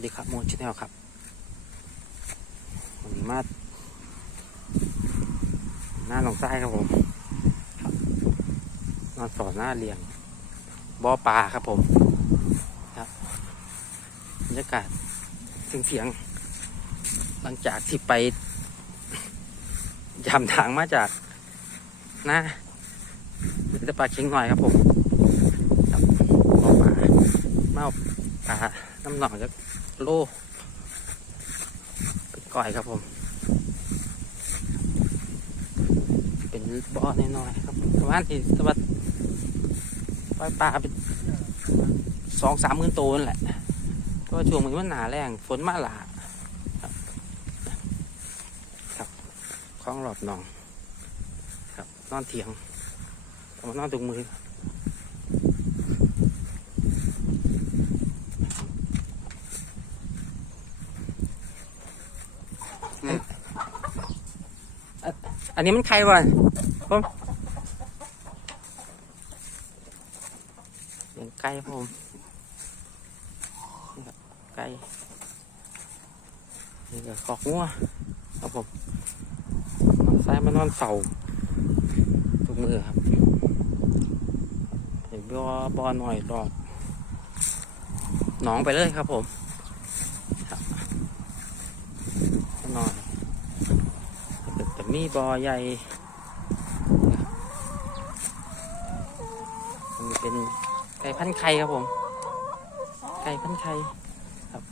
วัสดีครับโมชแนลครับวันนี้มาหน้าหนองทรายครับผมนอนสอนหน้าเรียงบ่อปลาครับผมครับบรรยากาศเสียงเสียง หลังจากที่ไปยำทางมาจากหน้าเรือปลาเค็งหน่อยครับผมครับบ่อปลามาเอาปลาน้ำหนองจาก โลเป็นก่อยครับผม เป็นบ่อน้อยๆครับประมาณที่สวัสดปล่อยปลาเป็นสองสามหมื่นตัวนั่นแหละก็ช่วงมันมันหนาแรงฝนมาหลาครับครับคล้องหลอบนอง ครับนอนเถียงมานอนตรงมือ อันนี้มันใครวะผมเลี้ยงไก่ผมไก่นี่ก็ขอกงัวครับผมนอนซ้ายมานอนเฝ้าทุกมือครับเห็นบ่อบอหน่อยรอดหนองไปเลยครับผมครับหน่อย จะ มีบอใหญ่มันเป็นไก่พันธุ์ไข่ครับผม ไก่พันธุ์ไข่ครับ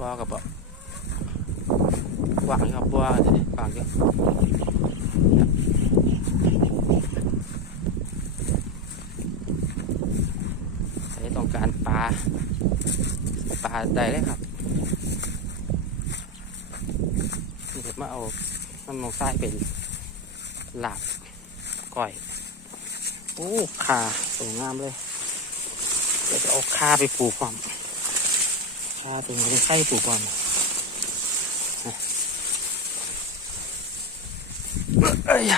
บอกับบวางอยู่ครับบัวเนี่ยวางอยู่ใครต้องการ ปลาปลาได้เลยครับนี่เดี๋ยวมาเอาน้ำนองทรายเป็นหลาบก้อยโอ้ขาสวยงามเลยเดี๋ยวจะเอาคาไปปลูกความคาถึงเป็นไข่ปลูกความนเอ้ยอ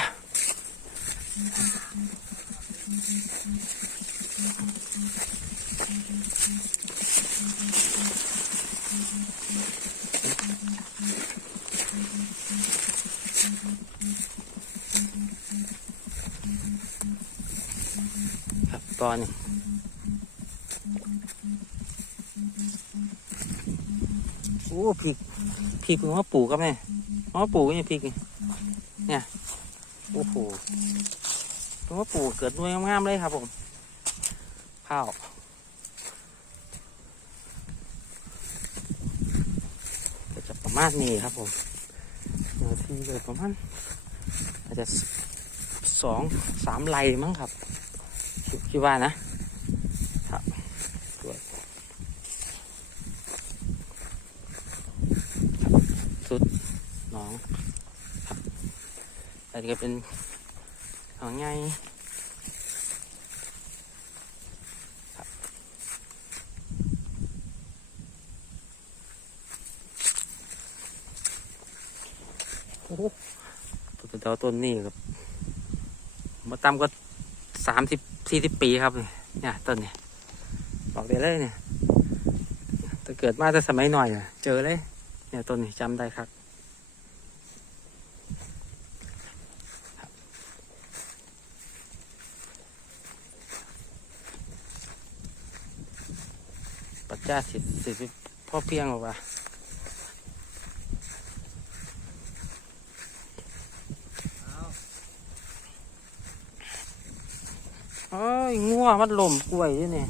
ครับตอนโอ้พริกพริกเพิ่งมาปลูกครับเนี่ยมาปลูกนี่ยพริกเนี่ยโอ้โหเพิ่งมาปลูกเกิดด้วยงามๆเลยครับผมข้าวก็จะ ประมาณนี้ครับผมเนื้อที่เลยประมาณอาจจะสองสามไร่มั้งครับคิดว่านะครับตัวครับสุดน้องครับอันนี้ก็เป็นหนองไง โอ้ตัวเดียวต้นนี้ครับมาตามก็สามสิบสี่สิบปีครับ เนี่ยต้นเนี่ยบอกได้เลยเนี่ยถ้าเกิดมาแต่สมัยหน่อยเจอเลย เนี่ยต้นนี้จำได้ครับปัจจัยสิสิพ่อเพียงหรอวะ โอ้ยงัวมันหล่มกล้วยด้วยเนี่ย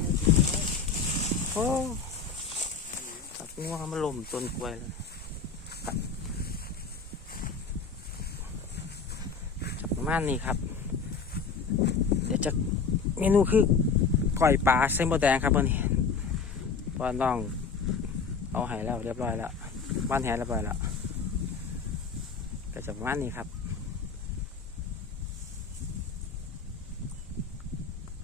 โอ้ครับงัวมันหล่มต้นกล้วยเลยครับประมาณนี้ครับ เดี๋ยวจะเมนูคือก้อยปลาเส้นโบแดงครับวันนี้เพราะน้อง เอาหายแล้วเรียบร้อยแล้วบ้านแหเรียบร้อยแล้วก็จะประมาณนี้ครับ